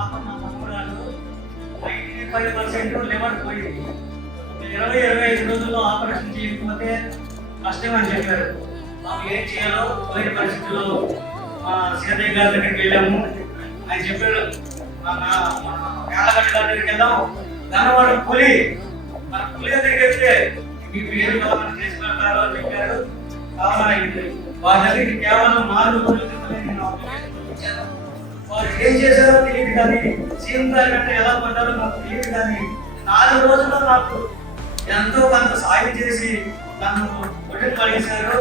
పాపం మా తమ్ముడు 95% లివర్ పోయింది. 20-25 రోజుల్లో ఆపరేషన్ చేయకపోతే కష్టం అని చెప్పారు. మాకు ఏం చేయాలో పోయిన పరిస్థితుల్లో మా సీతయ్య గారి దగ్గరికి వెళ్ళాము. ఆయన చెప్పారు యాలగడ్డ దగ్గరికి వెళ్దాం, ధనవాడు పులి, మన పులి దగ్గరికి వెళ్తే మీ పేరు కావాలని చేసి పెడతారో అని చెప్పారు. కావాలండి వారి దగ్గరికి కేవలం 4 రోజుల క్రితమే నేను వచ్చాను. వారు ఏం చేశారో తెలియదు కానీ సీఎం గారి కంటే ఎలా పడ్డారో నాకు తెలియదు కానీ 4 రోజుల్లో నాకు ఎంతో కొంత సాయం చేసి నన్ను ఒడ్డు పడేశారు.